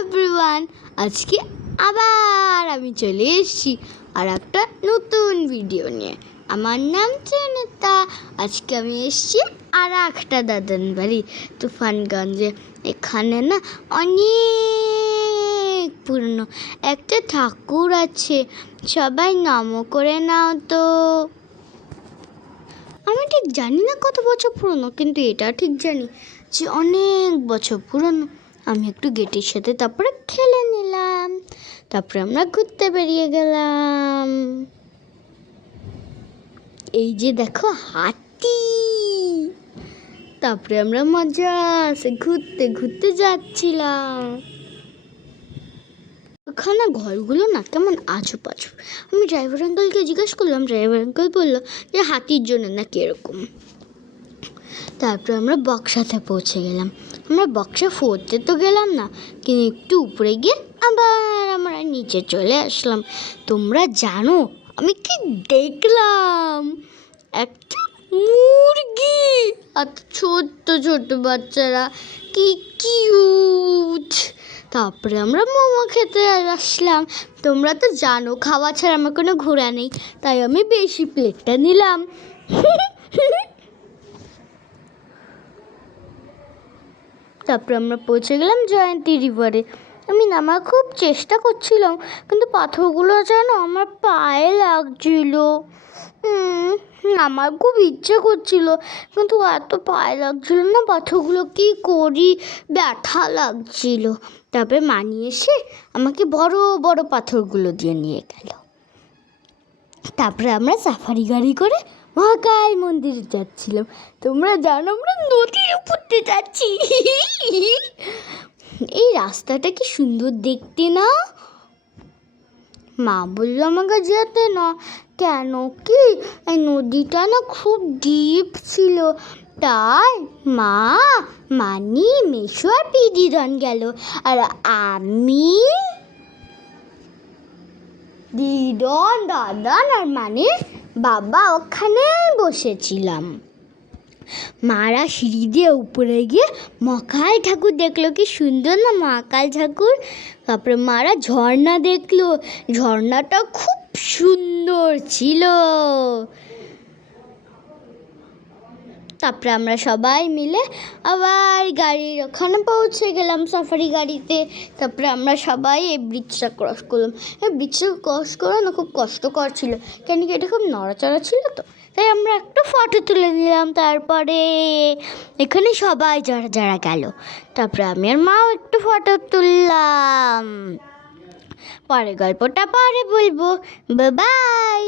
Everyone, আজকে আবার আমি চলে এসেছি আর একটা নতুন ভিডিও নিয়ে। আমার নাম চুনিতা। আজকে আমি এসেছি আর একটা দাদান বাড়ি তুফানগঞ্জে। এখানে না অনেক পুরনো একটা ঠাকুর আছে, সবাই নমো করে নাও তো। আমি ঠিক জানি না কত বছর পুরনো, কিন্তু এটা ঠিক জানি যে অনেক বছর পুরনো। আমি একটু গেটের সাথে তারপরে খেলে নিলাম, তারপরে আমরা ঘুরতে বেরিয়ে গেলাম। এই যে দেখো হাতি। তারপরে আমরা মজা আসে ঘুরতে ঘুরতে যাচ্ছিলাম। ওখানে ঘরগুলো না কেমন আজব আজব। আমি ড্রাইভার আঙ্কেলকে জিজ্ঞেস করলাম, ড্রাইভার আঙ্কেল বললো যে হাতির জন্য নাকি এরকম। তারপর আমরা বক্সাতে পৌঁছে গেলাম। আমরা বক্সা ফোরতে তো গেলাম না, কিন্তু একটু উপরে গিয়ে আবার আমরা নিচে চলে আসলাম। তোমরা জানো আমি কি দেখলাম? একটা মুরগি আর ছোট্ট ছোট্ট বাচ্চারা, কি কিউট। তারপরে আমরা মোমো খেতে আসলাম। তোমরা তো জানো খাওয়া ছাড়া আমার কোনো ঘোরা নেই, তাই আমি বেশি প্লেটটা নিলাম। তারপরে আমরা পৌঁছে গেলাম জয়ন্তী রিভারে। আমি নামার খুব চেষ্টা করছিলাম, কিন্তু পাথরগুলো যেন আমার পায়ে লাগছিল। আমার খুব ইচ্ছে করছিল, কিন্তু এত পায়ে লাগছিল না পাথরগুলো, কি করি, ব্যথা লাগছিল। তারপরে মানিয়ে এসে আমাকে বড় বড় পাথরগুলো দিয়ে নিয়ে গেল। তারপরে আমরা সাফারি গাড়ি করে মহাকাল মন্দিরে যাচ্ছিলাম। তোমরা জানো আমরা নদীর উপর দিয়ে যাচ্ছি। এই রাস্তাটা কি সুন্দর দেখতে না? মা বললো আমাকে যেতে না, কেন কি এই নদীটা না খুব ডিপ ছিল, তাই মা, মানি, মেশো আর পিদিদন গেল, আর আমি, দিদন, দাদান আর মানে বাবা ওখানে বসেছিলাম। মারা সিঁড়ি দিয়ে উপরে গিয়ে মহাকাল ঠাকুর দেখলো, কি সুন্দর না মহাকাল ঠাকুর। তারপরে মারা ঝর্ণা দেখলো, ঝর্ণাটা খুব সুন্দর ছিল। তারপরে আমরা সবাই মিলে আবার গাড়ির ওখানে পৌঁছে গেলাম সাফারি গাড়িতে। তারপরে আমরা সবাই এই ব্রিজটা ক্রস করলাম। এই ব্রিজটা ক্রস করা না খুব কষ্টকর ছিল, কেন কি এটা খুব নড়াচড়া ছিল, তো তাই আমরা একটু ফটো তুলে নিলাম। তারপরে এখানে সবাই যারা যারা গেল, তারপরে আমি আর মাও একটু ফটো তুললাম। পরে গল্পটা পরে বলবো। বাই।